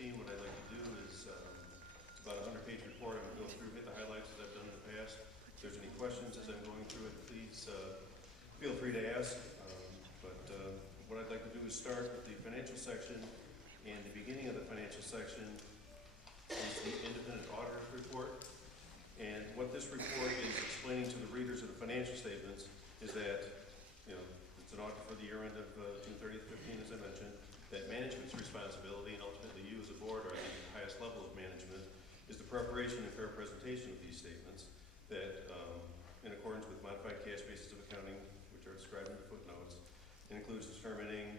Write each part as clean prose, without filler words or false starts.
2015, what I'd like to do is, it's about a 100-page report. I'm going to go through, hit the highlights as I've done in the past. If there's any questions as I'm going through it, please feel free to ask. What I'd like to do is start with the financial section, and the beginning of the financial section is the independent auditor's report. And what this report is explaining to the readers of the financial statements is that, it's an audit for the year end of June 30th, 15, as I mentioned, that management's responsibility, and ultimately you as a board are at the highest level of management, is the preparation and fair presentation of these statements that, in accordance with modified cash basis of accounting, which are described in the footnotes, it includes determining,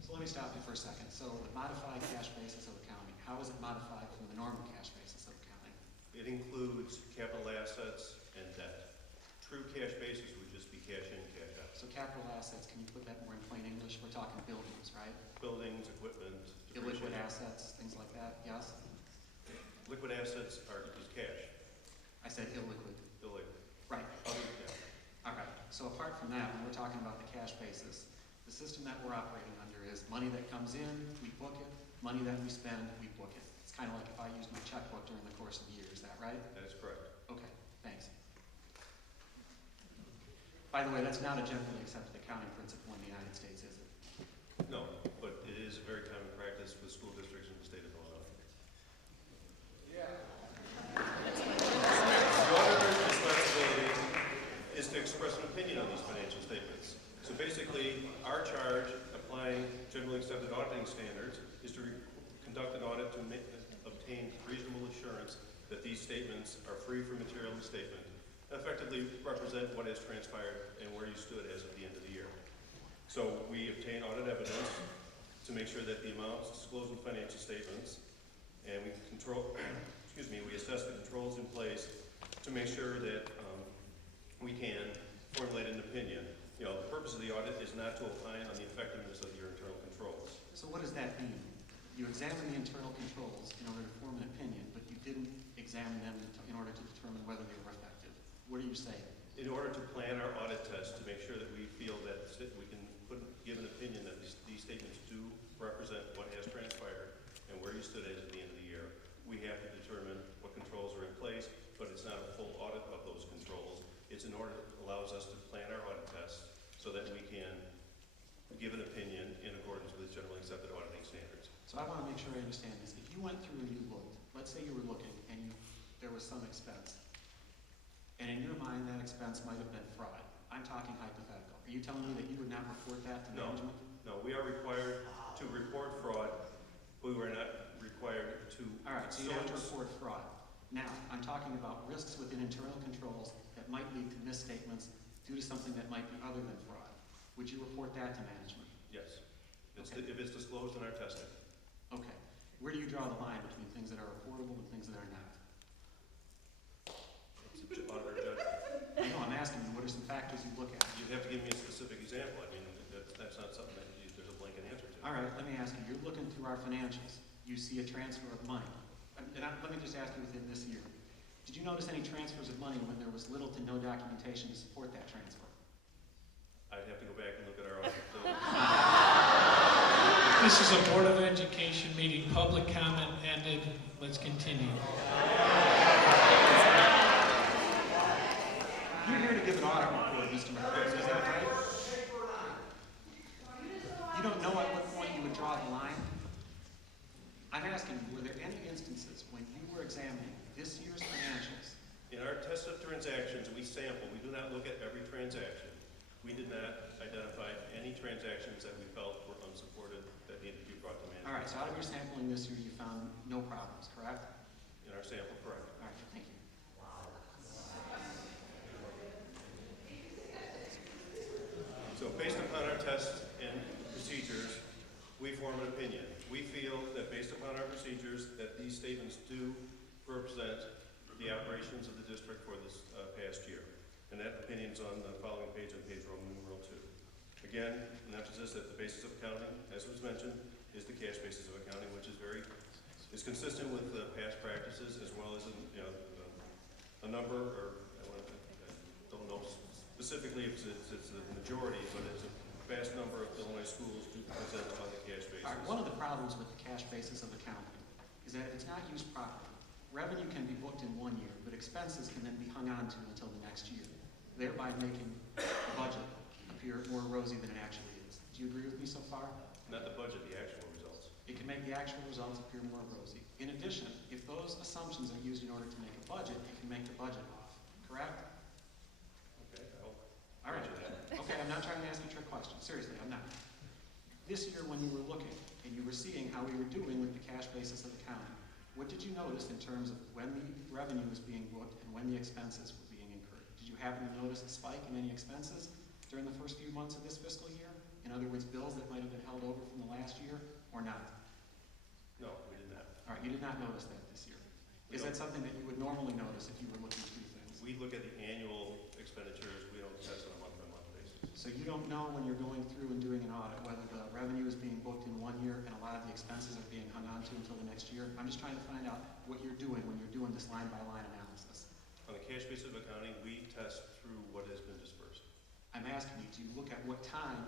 So let me stop you for a second. So the modified cash basis of accounting, how is it modified from the normal cash basis of accounting? it includes capital assets and debt. True cash basis would just be cash in, cash out. So capital assets, can you put that more in plain English? We're talking buildings, right? Buildings, equipment, Illiquid depreciation. assets, things like that, yes? Liquid assets is cash. I said illiquid. Illiquid. Right. Yeah. All right. So apart from that, when we're talking about the cash basis, the system that we're operating under is money that comes in, we book it. Money that we spend, we book it. It's kind of like if I use my checkbook during the course of the year. Is that right? That is correct. Okay. Thanks. By the way, that's not a generally accepted accounting principle in the United States, is it? No, but it is a very common practice with school districts in the state of Illinois. The auditor's responsibility is to express an opinion on these financial statements. So basically, our charge, applying generally accepted auditing standards, is to conduct an audit to obtain reasonable assurance that these statements are free from material misstatement, and effectively represent what has transpired and where you stood as of the end of the year. So we obtain audit evidence to make sure that the amounts disclosed in financial statements, and we we assess the controls in place to make sure that we can formulate an opinion. The purpose of the audit is not to opine on the effectiveness of your internal controls. So what does that mean? You examine the internal controls in order to form an opinion, but you didn't examine them in order to determine whether they were effective. What are you saying? In order to plan our audit test to make sure that we feel that we can give an opinion that these statements do represent what has transpired and where you stood as at the end of the year, we have to determine what controls are in place, but it's not a full audit of those controls. It's in order, it allows us to plan our audit test so that we can give an opinion in accordance with generally accepted auditing standards. So I want to make sure I understand this. If you went through and you looked, let's say you were looking and there was some expense, and in your mind that expense might have been fraud. I'm talking hypothetical. Are you telling me that you would not report that to management? No, we are required to report fraud, but we are not required to. All right, so you have to report fraud. Now, I'm talking about risks within internal controls that might lead to misstatements due to something that might be other than fraud. Would you report that to management? Yes. Okay. If it's disclosed in our testing. Okay. Where do you draw the line between things that are reportable and things that are not? It's auditor judgment. I know, I'm asking you, what are some factors you look at? You'd have to give me a specific example. I mean, that's not something that there's a blanket answer to. All right, let me ask you, you're looking through our financials. You see a transfer of money. Let me just ask you within this year. Did you notice any transfers of money when there was little to no documentation to support that transfer? I'd have to go back and look at our audit. This is a Board of Education meeting. Public comment ended. Let's continue. You're here to give an audit report, Mr. McCoy, is that right? You don't know at what point you would draw the line? I'm asking you, were there any instances when you were examining this year's financials? In our test of transactions, we sample. We do not look at every transaction. We did not identify any transactions that we felt were unsupported that needed to be brought to management. All right, so out of your sampling this year, you found no problems, correct? In our sample, correct. All right, thank you. So based upon our tests and procedures, we form an opinion. We feel that based upon our procedures that these statements do represent the operations of the district for this past year. And that opinion is on the following page, on page Roman numeral 2. Again, an emphasis that the basis of accounting, as was mentioned, is the cash basis of accounting, which is consistent with past practices, as well as a number, or I don't know specifically if it's the majority, but it's vast number of Illinois schools do present on the cash basis. All right, one of the problems with the cash basis of accounting is that if it's not used properly, revenue can be booked in 1 year, but expenses can then be hung on to until the next year, thereby making the budget appear more rosy than it actually is. Do you agree with me so far? Not the budget, the actual results. It can make the actual results appear more rosy. In addition, if those assumptions are used in order to make a budget, it can make the budget off, correct? Okay, I'll All right. grant you that. Okay, I'm not trying to ask you a trick question. Seriously, I'm not. This year, when you were looking and you were seeing how we were doing with the cash basis of accounting, what did you notice in terms of when the revenue was being booked and when the expenses were being incurred? Did you happen to notice a spike in any expenses during the first few months of this fiscal year? In other words, bills that might have been held over from the last year or not? No, we did not. All right, you did not notice that this year. Is that something that you would normally notice if you were looking through things? We look at the annual expenditures, we don't test on a month-by-month basis. So you don't know when you're going through and doing an audit whether the revenue is being booked in 1 year and a lot of the expenses are being hung on to until the next year? I'm just trying to find out what you're doing when you're doing this line-by-line analysis. On the cash basis of accounting, we test through what has been dispersed. I'm asking you, do you look at what time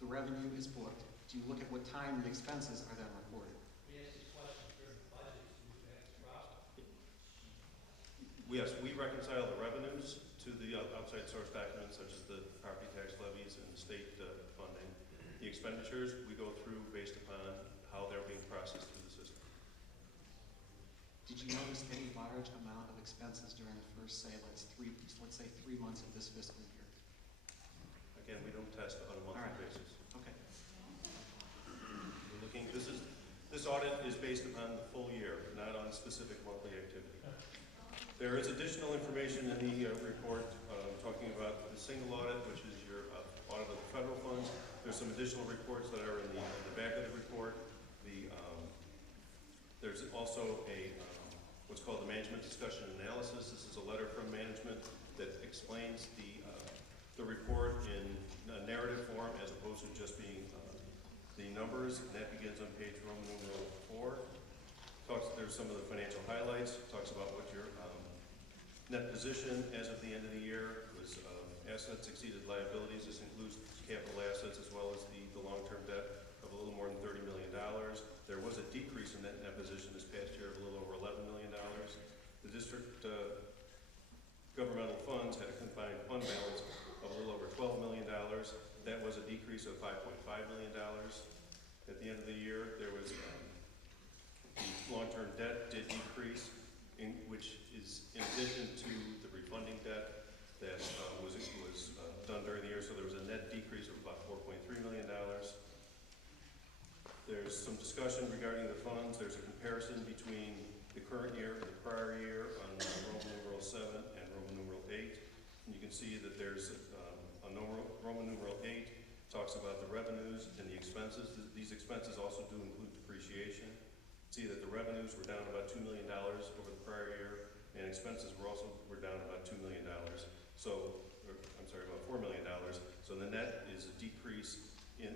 the revenue is booked? Do you look at what time the expenses are then reported? Yes, we reconcile the revenues to the outside source documents such as the property tax levies and the state funding. The expenditures we go through based upon how they're being processed through the system. Did you notice any large amount of expenses during the first, let's say 3 months of this fiscal year? Again, we don't test on a monthly All right. basis. Okay. We're looking, this audit is based upon the full year, not on specific monthly activity. There is additional information in the report talking about the single audit, which is your audit of the federal funds. There's some additional reports that are in the back of the report. There's also what's called the management discussion and analysis. This is a letter from management that explains the report in a narrative form as opposed to just being the numbers. And that begins on page Roman numeral 4. There's some of the financial highlights. Talks about what your net position as of the end of the year was. Assets exceeded liabilities. This includes capital assets as well as the long-term debt of a little more than $30 million. There was a decrease in that net position this past year of a little over $11 million. The district governmental funds had a combined fund balance of a little over $12 million. That was a decrease of $5.5 million. At the end of the year, there was the long-term debt did decrease, which is in addition to the refunding debt that was done during the year. So there was a net decrease of about $4.3 million. There's some discussion regarding the funds. There's a comparison between the current year and the prior year on Roman numeral 7 and Roman numeral 8. And you can see that there's Roman numeral 8 talks about the revenues and the expenses. These expenses also do include depreciation. See that the revenues were down about $2 million over the prior year, and expenses were down about $2 million. So, about $4 million. So the net is a decrease in,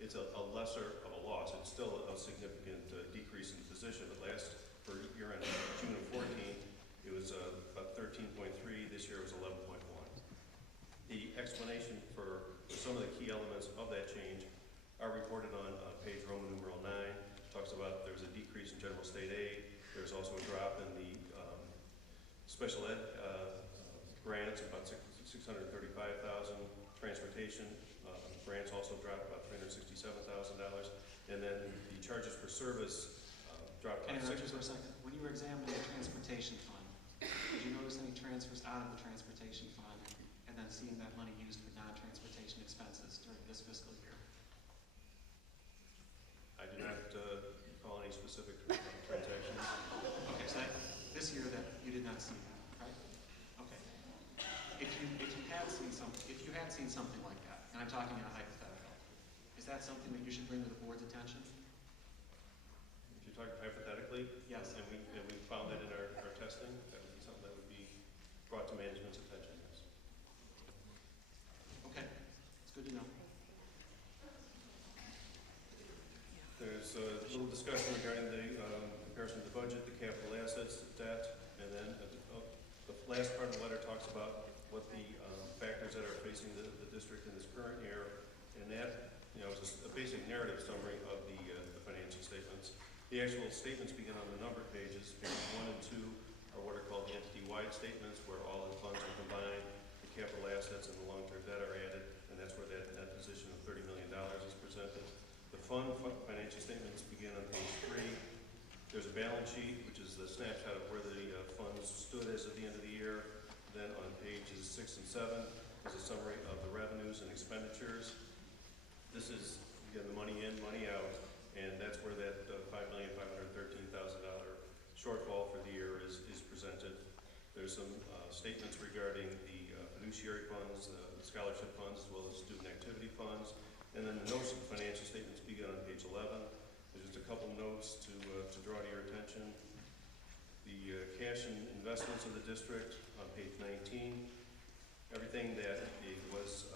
it's a lesser of a loss. It's still a significant decrease in position. But for year end June of 14, it was about 13.3. This year it was 11.1. The explanation for some of the key elements of that change are reported on page Roman numeral 9. Talks about there's a decrease in general state aid. There's also a drop in the special ed grants, about $635,000. Transportation grants also dropped about $367,000. And then the charges for service dropped Can I about interrupt you for a second? When you were examining the transportation fund, did you notice any transfers out of the transportation fund and then seeing that money used for non-transportation expenses during this fiscal year? I do not recall any specific transactions. Okay, so this year that you did not see that, right? Okay. If you had seen something like that, and I'm talking in a hypothetical, is that something that you should bring to the board's attention? If you're talking hypothetically, Yes. and we found that in our testing, that would be something that would be brought to management's attention, yes. Okay, it's good to know. There's a little discussion regarding the comparison of the budget, the capital assets, the debt, and then the last part of the letter talks about what the factors that are facing the district in this current year, and that, you know, is a basic narrative summary of the financial statements. The actual statements begin on the numbered pages. Pages 1 and 2 are what are called the entity-wide statements, where all the funds are combined, the capital assets and the long-term debt are added, and that's where that net position of $30 million is presented. The fund financial statements begin on page 3. There's a balance sheet, which is the snapshot of where the funds stood as of the end of the year. Then on pages 6 and 7 is a summary of the revenues and expenditures. This is, again, the money in, money out, and that's where that $5,513,000 shortfall for the year is presented. There's some statements regarding the fiduciary funds, the scholarship funds, as well as student activity funds. And then the notes of financial statements begin on page 11. There's just a couple notes to draw to your attention. The cash and investments of the district on page 19. Everything that was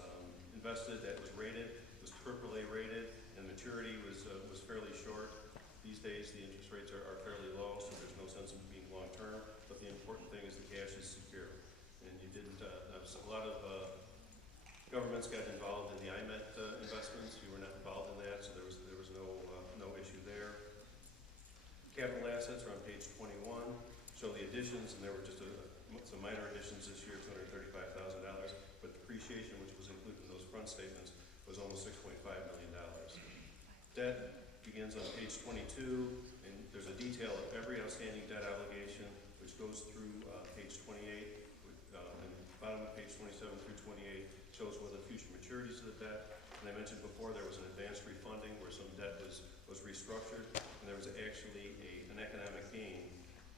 invested that was rated was AAA rated, and maturity was fairly short. These days, the interest rates are fairly low, so there's no sense in being long-term, but the important thing is the cash is secure. And you didn't, a lot of governments got involved in the IMET investments. You were not involved in that, so there was no issue there. Capital assets are on page 21, show the additions, and there were just some minor additions this year, $235,000, but depreciation, which was included in those front statements, was almost $6.5 million. Debt begins on page 22, and there's a detail of every outstanding debt obligation, which goes through page 28, and the bottom of page 27 through 28 shows what the future maturities of the debt. And I mentioned before there was an advanced refunding where some debt was restructured, and there was actually an economic gain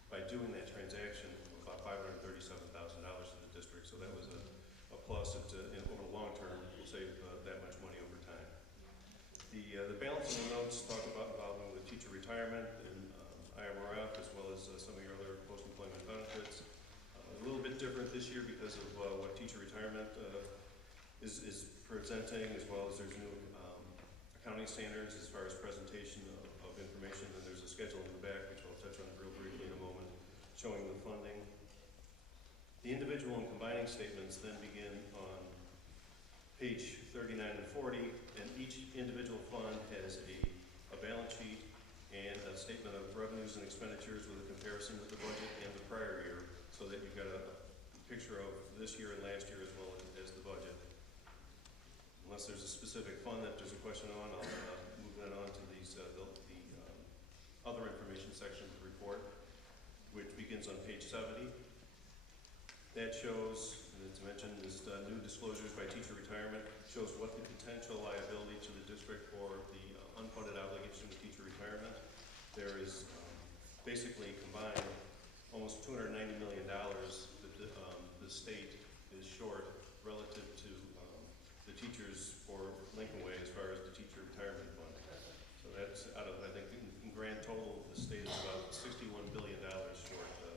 by doing that transaction of about $537,000 to the district. So that was a plus. Over the long term, will save that much money over time. The balance in the notes talk about involvement with teacher retirement and IMRF, as well as some of your other post-employment benefits. A little bit different this year because of what teacher retirement is presenting, as well as there's new accounting standards as far as presentation of information, and there's a schedule in the back, which I'll touch on real briefly in a moment, showing the funding. The individual and combining statements then begin on page 39 and 40, and each individual fund has a balance sheet and a statement of revenues and expenditures with a comparison with the budget and the prior year, so that you've got a picture of this year and last year as well as the budget. Unless there's a specific fund that there's a question on, I'll move that on to the other information section of the report, which begins on page 70. That shows, and it's mentioned, this new disclosures by teacher retirement shows what the potential liability to the district for the unfunded obligation of teacher retirement. There is basically combined almost $290 million that the state is short relative to the teachers for Lincoln Way as far as the teacher retirement fund. So that's out of, I think, in grand total, the state is about $61 billion short for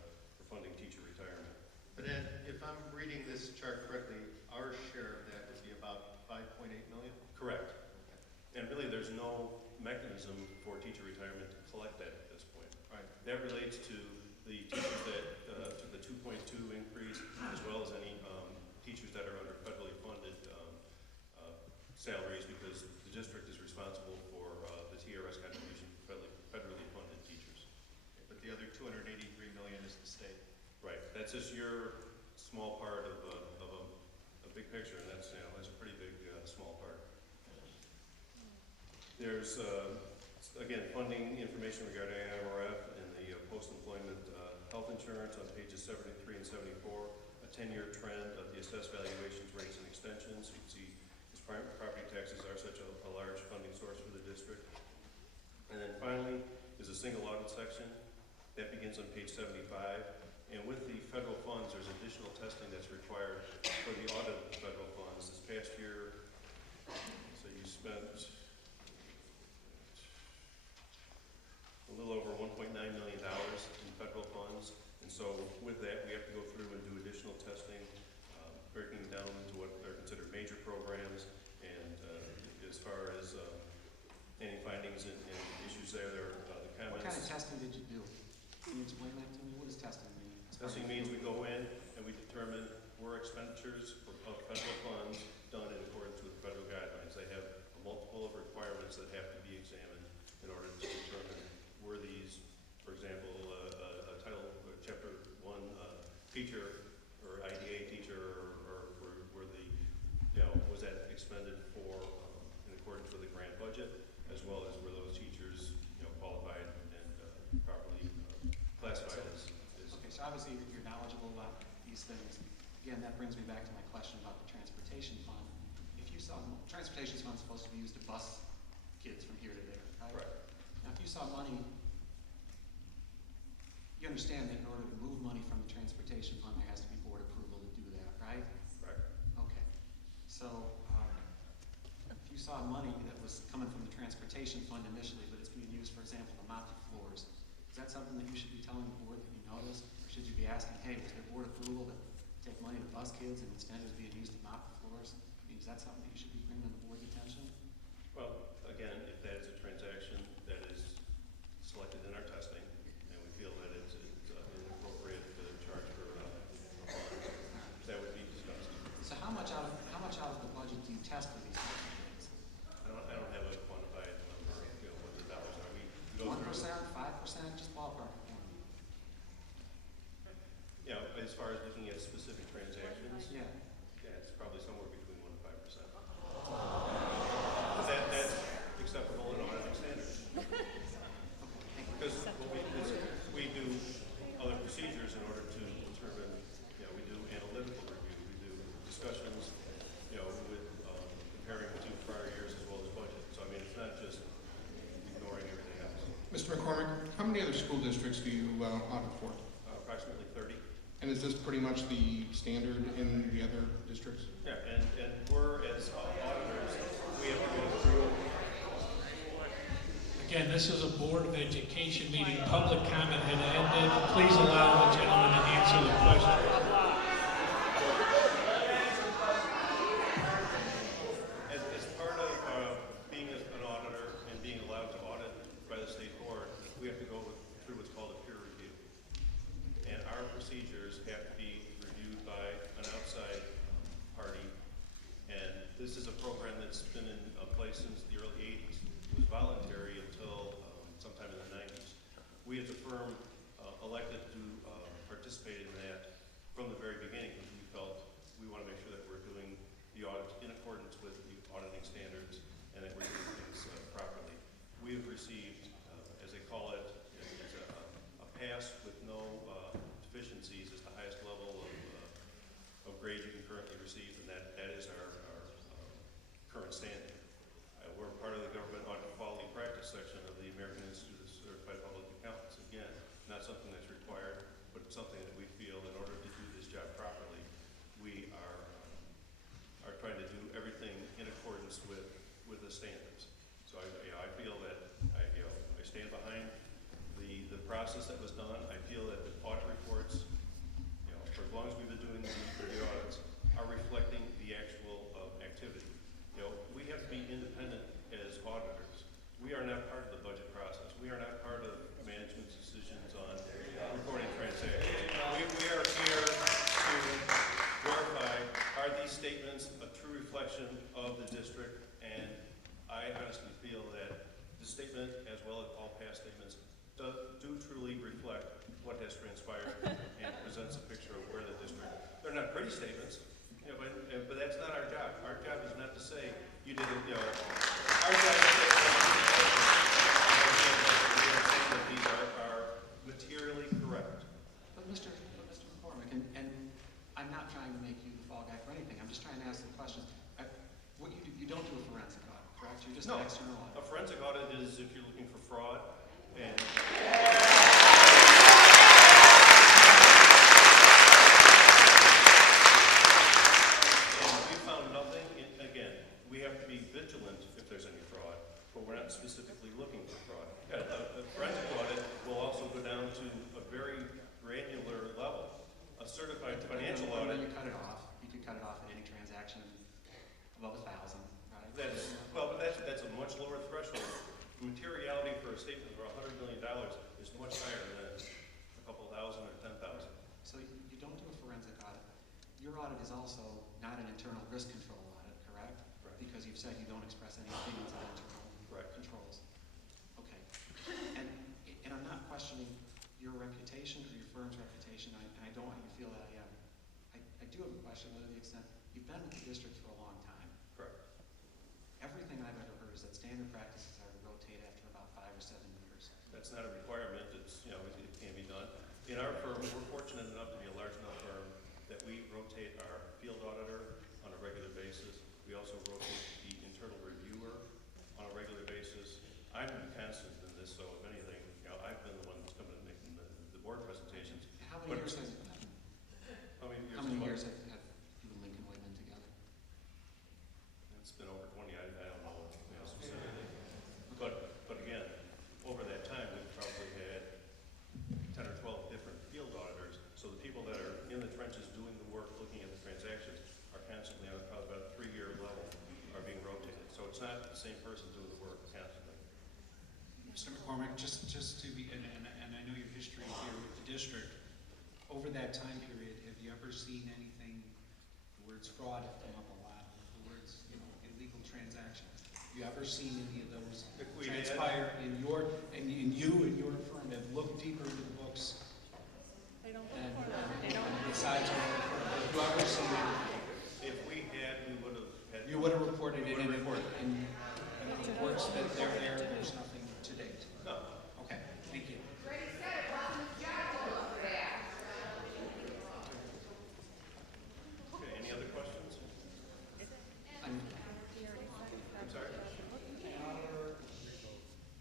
funding teacher retirement. But Ed, if I'm reading this chart correctly, our share of that would be about 5.8 million? Correct. And really, there's no mechanism for teacher retirement to collect that at this point. Right. That relates to the teachers that took the 2.2 increase, as well as any teachers that are under federally funded salaries, because the district is responsible for the TRS contribution for federally funded teachers. But the other 283 million is the state. Right. That's just your small part of a big picture, and that's a pretty big small part. There's again funding information regarding IMRF and the post-employment health insurance on pages 73 and 74. A 10-year trend of the assessed valuations, rates, and extensions. You can see these property taxes are such a large funding source for the district. And then finally is a single audit section that begins on page 75. And with the federal funds, there's additional testing that's required for the audit of the federal funds. This past year, so you spent a little over $1.9 million in federal funds. And so with that, we have to go through and do additional testing, breaking down into what are considered major programs. And as far as any findings and issues there are the comments. What kind of testing did you do? Can you explain that to me? What does testing mean? Testing means we go in and we determine were expenditures of federal funds done in accordance with federal guidelines. They have a multiple of requirements that have to be examined in order to determine were these, for example, a Title, Chapter 1 teacher or IDA teacher, or were the, was that expended for in accordance with the grant budget, as well as were those teachers, qualified and properly classified as. Okay, so obviously you're knowledgeable about these things. Again, that brings me back to my question about the transportation fund. If you saw, transportation fund is supposed to be used to bus kids from here to there, right? Right. Now, if you saw money, you understand that in order to move money from the transportation fund, there has to be board approval to do that, right? Right. Okay. So, if you saw money that was coming from the transportation fund initially, but it's being used, for example, to mop the floors, is that something that you should be telling the board that you noticed? Or should you be asking, hey, was there board approval to take money to bus kids and instead it was being used to mop the floors? I mean, is that something that you should be bringing to the board's attention? Well, again, if that is a transaction that is selected in our testing, and we feel that it's inappropriate to charge for a bond, that would be discussed. So how much out of the budget do you test for these types of things? I don't have a quantified number, what the dollars are. We go 1%, through, 5%, just ballpark. as far as looking at specific transactions, Yeah. it's probably somewhere between 1% and 5%. But that's acceptable in auditing standards. Because we do other procedures in order to determine, we do analytical review, we do discussions, with comparing to prior years as well as budget. So I mean, it's not just ignoring everything else. Mr. McCormick, how many other school districts do you audit for? Approximately 30. And is this pretty much the standard in the other districts? Yeah, and we're, as auditors, we have to go through. Again, this is a Board of Education meeting. Public comment had ended. Please allow the gentleman to answer the question. As part of being an auditor and being allowed to audit by the state board, we have to go through what's called a peer review. And our procedures have to be reviewed by an outside party. And this is a program that's been in place since the early 80s. It was voluntary until sometime in the 90s. We as a firm elected to participate in that from the very beginning, because we felt we want to make sure that we're doing the audit in accordance with the auditing standards and that we're doing things properly. We have received, as they call it, is a pass with no deficiencies is the highest level of grade you can currently receive, and that is our current standing. We're part of the government audit quality practice section of the American Institute of Certified Public Accountants. Again, not something that's required, but something that we feel in order to do this job properly, we are trying to do everything in accordance with the standards. So I feel that I stand behind the process that was done. I feel that the audit reports, for as long as we've been doing the audits, are reflecting the actual activity. We have to be independent as auditors. We are not part of the budget process. We are not part of management's decisions on recording transactions. We are here to verify, are these statements a true reflection of the district? And I honestly feel that the statement, as well as all past statements, do truly reflect what has transpired and presents a picture of where the district. They're not pretty statements, but that's not our job. Our job is not to say you didn't. Our job is to that these are materially correct. But Mr. McCormick, and I'm not trying to make you the fall guy for anything. I'm just trying to ask the questions. What you don't do a forensic audit, correct? You're just No, an external audit. a forensic audit is if you're looking for fraud and. Specifically looking for fraud. A forensic audit will also go down to a very granular level. A certified financial When audit. you cut it off, you could cut it off at any transaction above 1,000, right? But that's a much lower threshold. Materiality for a statement for $100 million is much higher than a couple thousand or 10,000. So you don't do a forensic audit. audit is also not an internal risk control audit, correct? Correct. Because you've said you don't express any opinions on internal Correct. controls. Okay. And I'm not questioning your reputation or your firm's reputation, and I don't want you to feel that I am. I do have a question to the extent, you've been with the district for a long time. Correct. Everything I've ever heard is that standard practices are to rotate after about 5 or 7 years. That's not a requirement, it's, you know, it can be done. In our firm, we're fortunate enough to be a large enough firm that we rotate our field auditor on a regular basis. We also rotate the internal reviewer on a regular basis. I'm constant in this, so if anything, you know, I've been the one that's coming and making the board presentations. How many years has it been? How many years have you and Lincoln Way been together? It's been over 20, I don't know, you know, specifically. But again, over that time, we've probably had 10 or 12 different field auditors. So the people that are in the trenches doing the work, looking at the transactions, are constantly on about a 3-year level, are being rotated. So it's not the same person doing the work constantly. Mr. McCormick, just to be, and I know your history here with the district, over that time period, have you ever seen anything, the words fraud have come up a lot, the words, you know, illegal transactions. Have you ever seen any of those If we had- transpire in your, and you and your firm have looked deeper into the books? They don't And look for it. They don't. besides, have you ever seen anything? If we had, we would have had. You would have reported it We in, would have reported. in the reports that they're there, there's nothing to date. No. Okay, thank you. Okay, any other questions? I'm- I'm sorry?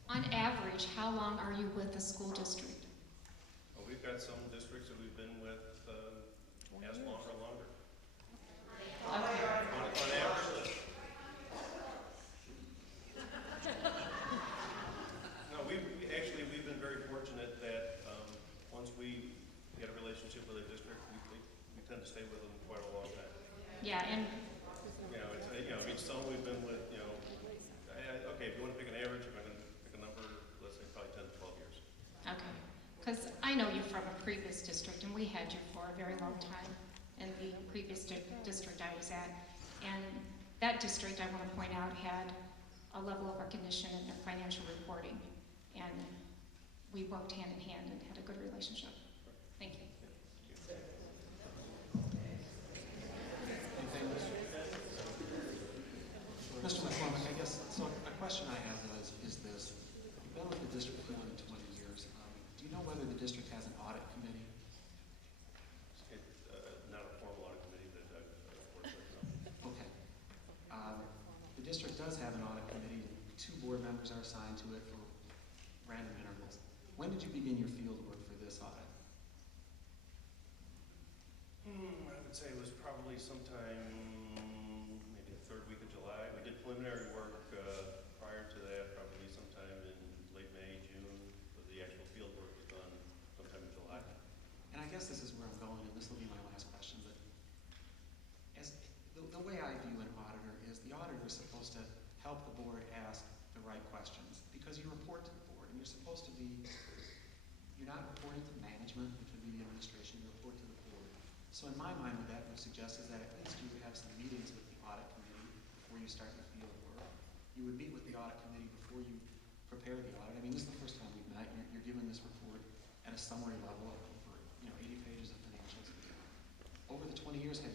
On average, how long are you with the school district? Well, we've got some districts that we've been with as long or longer. Okay. On average. No, we've been very fortunate that once we get a relationship with a district, we tend to stay with them quite a long time. Yeah, and You know, it's, you know, each some we've been with, you know, okay, if you want to pick an average, if I'm going to pick a number, let's say probably 10 to 12 years. okay, because I know you from a previous district, and we had you for a very long time in the previous district I was at. And that district, I want to point out, had a level of recognition in their financial reporting, and we worked hand in hand and had a good relationship. Thank you. Anything? Mr. McCormick, I guess, so a question I have is this. You've been with the district for more than 20 years. Do you know whether the district has an audit committee? Not a formal audit committee that I've worked with, no. Okay. The district does have an audit committee. 2 board members are assigned to it for random intervals. When did you begin your field work for this audit? I would say it was probably sometime, maybe the 3rd week of July. We did preliminary work prior to that, probably sometime in late May, June, but the actual field work was done sometime in July. And I guess this is where I'm going, and this will be my last question, but as the way I view an auditor is the auditor is supposed to help the board ask the right questions, because you report to the board, and you're supposed to be, you're not reporting to management, which would be the administration, you report to the board. So in my mind, what that would suggest is that at least you would have some meetings with the audit committee before you start your field work. You would meet with the audit committee before you prepare the audit. I mean, this is the first time we've met. You're given this report at a summary level of over, 80 pages of financials. Over the 20 years, have